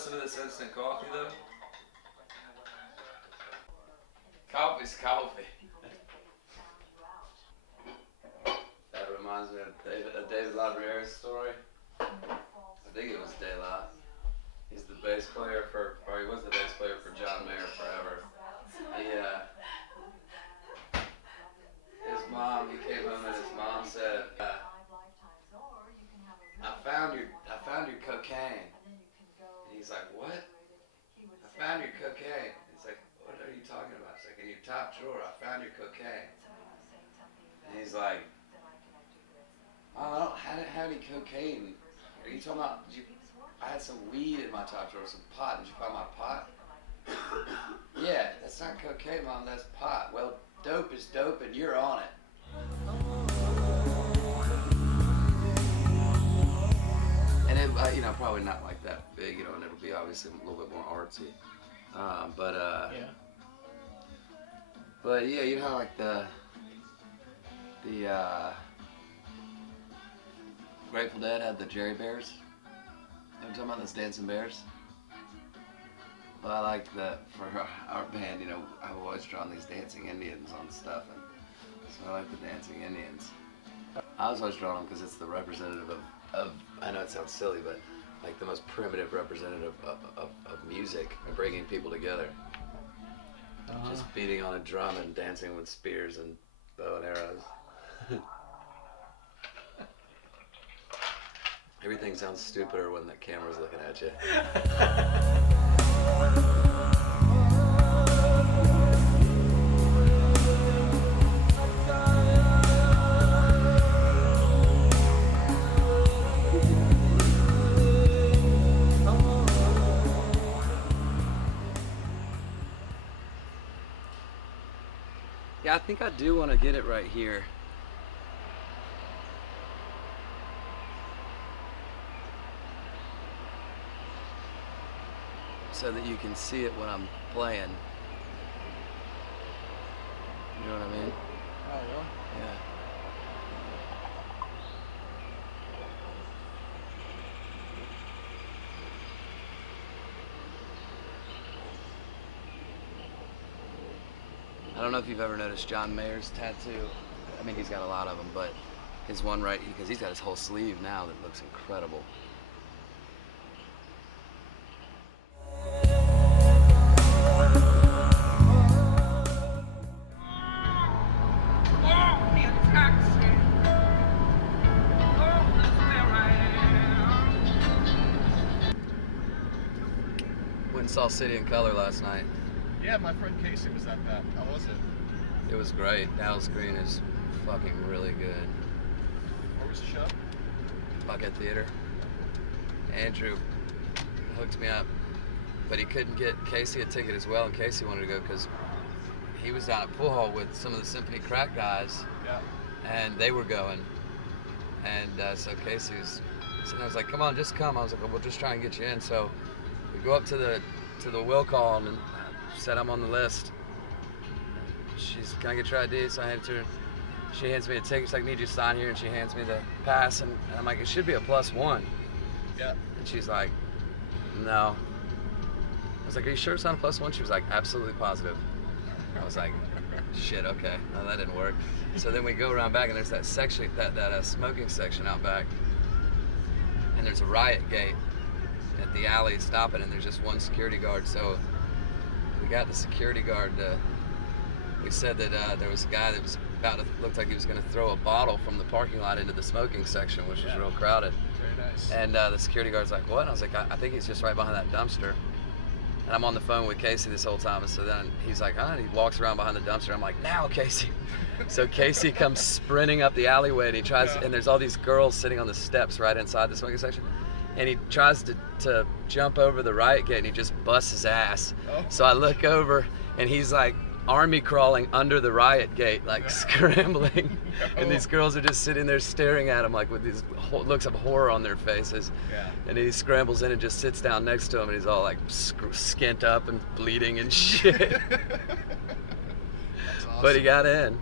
listen to this instant coffee though? Coffee's coffee. That reminds me of David LaBriere's story. I think it was De La. He's the bass player for, or he was the bass player for John Mayer forever. His mom, he came home and his mom said, I found your cocaine. And he's like, what? I found your cocaine. He's like, what are you talking about? He's like, in your top drawer, I found your cocaine. And he's like, oh, I don't have any cocaine. Are you talking about, I had some weed in my top drawer, some pot. Did you find my pot? Yeah, that's not cocaine, Mom, that's pot. Well, dope is dope and you're on it. And it, probably not like that big, and it'll be obviously a little bit more artsy. But yeah, you know, like the Grateful Dead had the Jerry Bears. You know what I'm talking about, those dancing bears? Well, I like that for our band, I've always drawn these dancing Indians on stuff, and so I like the dancing Indians. I was always drawn them because it's the representative of, I know it sounds silly, but like the most primitive representative of music and bringing people together. Just beating on a drum and dancing with spears and bow and arrows. Everything sounds stupider when the camera's looking at you. Yeah, I think I do want to get it right here. So that you can see it when I'm playing. You know what I mean? Oh, yeah? Yeah. I don't know if you've ever noticed John Mayer's tattoo. I mean, he's got a lot of them, but his one right, because he's got his whole sleeve now that looks incredible. Went and saw City in Color last night. Yeah, my friend Casey was at that. How was it? It was great. Dallas Green is fucking really good. Where was the show? Buckhead Theater. Andrew hooked me up, but he couldn't get Casey a ticket as well, and Casey wanted to go because he was down at Pool Hall with some of the Symphony Crack guys, and they were going, and so Casey was, I was like, come on, just come. I was like, well, we'll just try and get you in. So we go up to the will call and said I'm on the list. She's, can I get your ID? So I hand it to her. She hands me a ticket. She's like, need you to sign here, and she hands me the pass, and I'm like, it should be a +1. Yeah. And she's like, no. I was like, are you sure it's not a +1? She was like, absolutely positive. I was like, shit, okay. No, that didn't work. So then we go around back, and there's that section, that smoking section out back, and there's a riot gate at the alley stopping, and there's just one security guard. So we got the security guard to, we said that there was a guy that was about to, looked like he was going to throw a bottle from the parking lot into the smoking section, which was real crowded. Very nice. And the security guard's like, what? And I was like, I think he's just right behind that dumpster. And I'm on the phone with Casey this whole time, and so then he's like, huh? And he walks around behind the dumpster. I'm like, now, Casey. So Casey comes sprinting up the alleyway, and he tries, and there's all these girls sitting on the steps right inside the smoking section. And he tries to jump over the riot gate, and he just busts his ass. Oh. So I look over, and he's like army crawling under the riot gate, like scrambling. And these girls are just sitting there staring at him, like with these looks of horror on their faces. Yeah. And he scrambles in and just sits down next to him, and he's all like skint up and bleeding and shit. That's awesome. But he got in.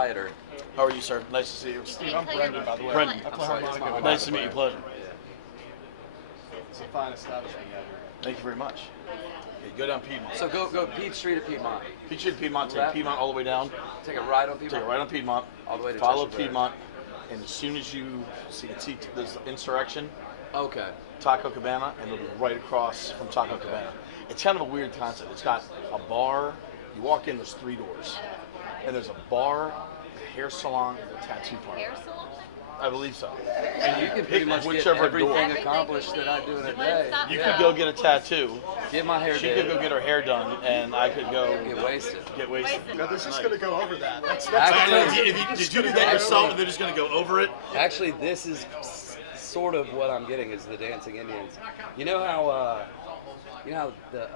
ride, or How are you, sir? Nice to see you. Steve, I'm Brendan, by the way. Brendan. I I'm play sorry, it's harmonica. my Nice to meet you. Pleasure. It's a fine establishment you have here. Thank you very much. Okay, go down Piedmont. So go Peach Street to Piedmont. Peach Street to Piedmont. Take Left. Piedmont all the way down. Take a ride on Piedmont. Take it right on Piedmont. All the way to Follow Cheshire Bears. Piedmont, and as soon as you see there's Insurrection, Okay. Taco Cabana, and it'll be right across from Taco Cabana. It's kind of a weird concept. It's got a bar. You walk in, there's 3 doors, and there's a bar, a hair salon, and a tattoo parlor. Hair salon? I believe so. And you can pretty much get whichever everything door. accomplished that I do in a day. You Yeah. could go get a tattoo. Get my hair She did. could go get her hair done, and I could go Get wasted. get wasted. No, they're just going to go over that. That's Actually, Did you do that yourself, and they're just gonna go over it? Actually, this is sort of what I'm getting is the Dancing Indians. You know how the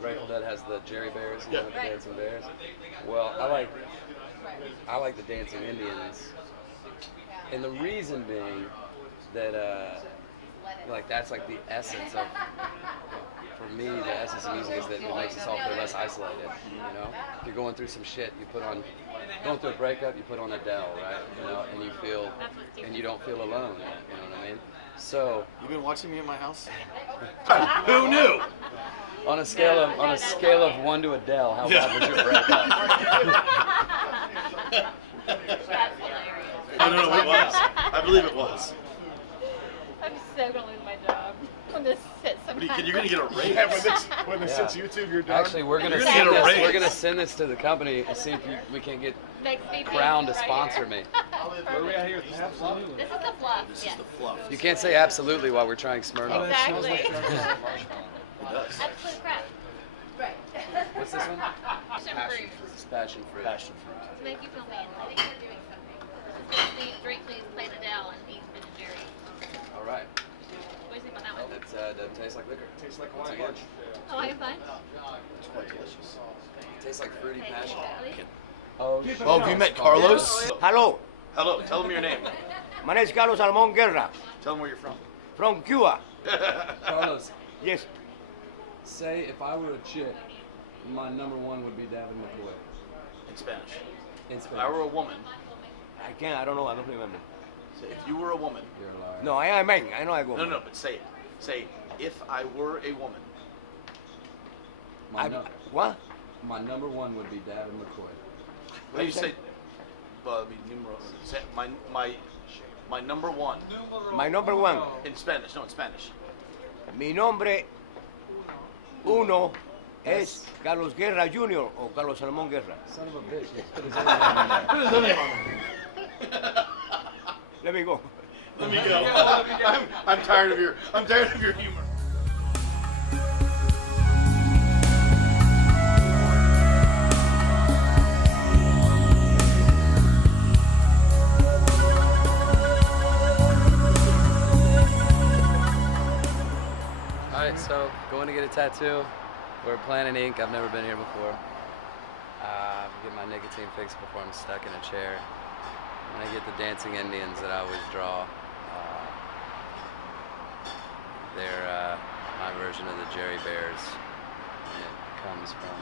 Grateful Dead has the Jerry Bears, you know, the Dancing Bears. Well, I like the Dancing Indians, and the reason being that like that's like the essence of. For me, the essence of music is that it makes us all feel less isolated. You know, if you're going through some shit, going through a breakup, you put on Adele, right? You know, and you don't feel alone. You know what I mean? So, You've been watching me at my house? Who knew? on a scale of 1 to Adele, how bad was your breakup? No, it was. I believe it was. I'm so gonna lose my job when this hits sometime. You're gonna get a raise. Yeah, when this hits Yeah. YouTube, you're done. Actually, we're gonna You're gonna get a raise. we're gonna send this to the company and see if we can get Next VP Crown to right sponsor here. me. Where are we at here? This is the fluff? This is the fluff. This yes. is the fluff. You can't say absolutely while we're trying Smirnoff. Exactly. It does. Absolute crap. Right. What's this one? Passion fruit. It's passion fruit. Passion fruit. To make you feel manly. I think you're doing something. Drake Please played Adele and he's been Jerry. All right. What do you think about that one? That doesn't taste like liquor. Tastes like Once wine. again, Oh, I have fun. It's quite delicious. tastes like fruity passion. Really? Oh, Oh, have you met Carlos? Hello, Hello. Tell them your name. my name is Carlos Almon Guerra Tell them where you're from. from Cuba. Carlos, Yes, say if I were a chick, my number 1 would be David McCoy. In Spanish. In If I were a woman, I don't know, I don't remember. say if you were a woman. You're a liar. No, I am Mexican, I know I go. No, but say it. Say, if I were a woman. My, nu- What? my number 1 would be David McCoy. What do you say? Well, I mean, numero. Say my number 1 My number 1. in Spanish. No, in Spanish. Mi nombre uno es Carlos Guerra Jr. o Carlos Salmón Guerra. Son of a bitch. He put his own name in there. Let me go. Let me go. I'm tired of your humor. Alright, so going to get a tattoo. We're at Planet Ink. I've never been here before. Get my nicotine fix before I'm stuck in a chair. I'm gonna get the Dancing Indians that I always draw. They're my version of the Jerry Bears. And it comes from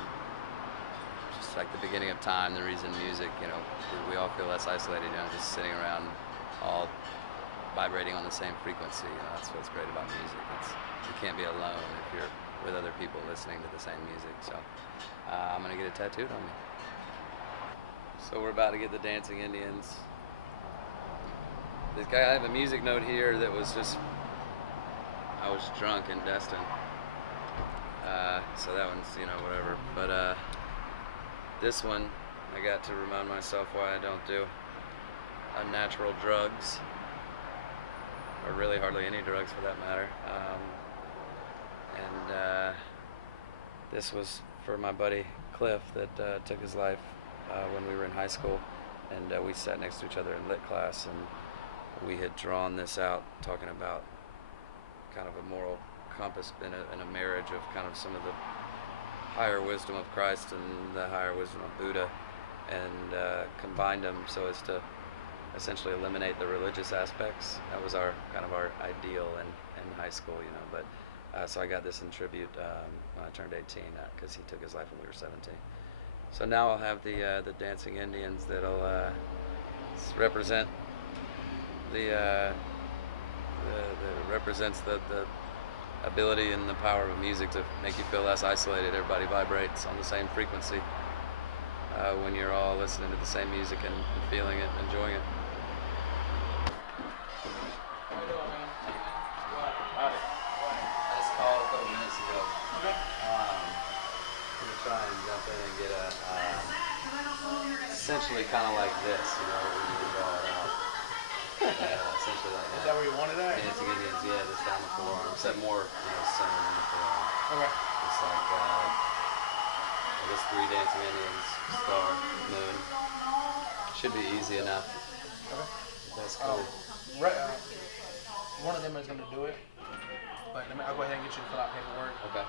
just like the beginning of time, the reason music, you know, we all feel less isolated, you know, just sitting around all vibrating on the same frequency. You know, that's what's great about music. You can't be alone if you're with other people listening to the same music. So I'm gonna get it tattooed on me. So we're about to get the Dancing Indians. This guy, I have a music note here that was just, I was drunk and destined. So that one's, you know, whatever. But this one, I got to remind myself why I don't do unnatural drugs, or really hardly any drugs for that matter. This was for my buddy Cliff that took his life when we were in high school, and we sat next to each other in lit class, and we had drawn this out, talking about kind of a moral compass in a marriage of kind of some of the higher wisdom of Christ and the higher wisdom of Buddha, and combined them so as to essentially eliminate the religious aspects. That was our kind of our ideal in high school, you know. But so I got this in tribute when I turned 18, because he took his life when we were 17. So now I'll have the dancing Indians that'll represent the represents the ability and the power of music to make you feel less isolated. Everybody vibrates on the same frequency when you're all listening to the same music and feeling it, enjoying it. I just called a couple minutes ago. I'm gonna try and jump in and get a essentially kind of like this, you know, when you draw it out. Essentially like that. Is that where you wanted that? Dancing Indians, yeah, just down the forearm, except more, centered in the forearm. Okay. It's like, I guess 3 dancing Indians, star, moon. Should be easy enough. Okay. That's cool. One of them is going to do it, but I'll go ahead and get you to fill out paperwork. Okay.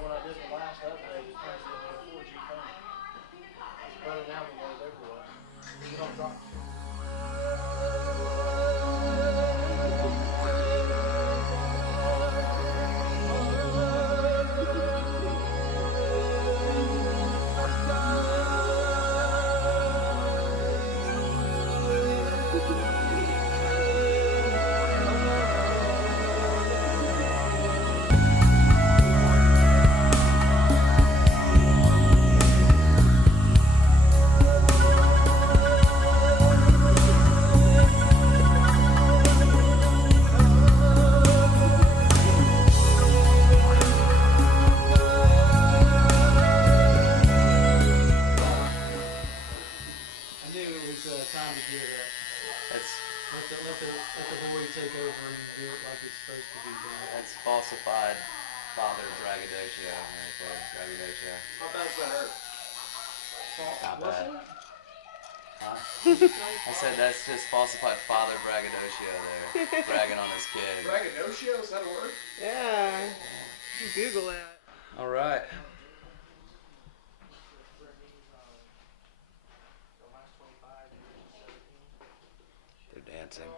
When I did the last update, it turns into a 4G phone. It's better now than what it ever was. You don't drop. Time to give it up. That's Let the boy take over and do it like it's supposed to be done. that's falsified father braggadocio right there. Braggadocio. How bad does that hurt? Not What's bad. it? Huh? I said that's just falsified father braggadocio there. Bragging on his kid. Braggadocio, is that a word? Yeah. Google that. All right. They're dancing.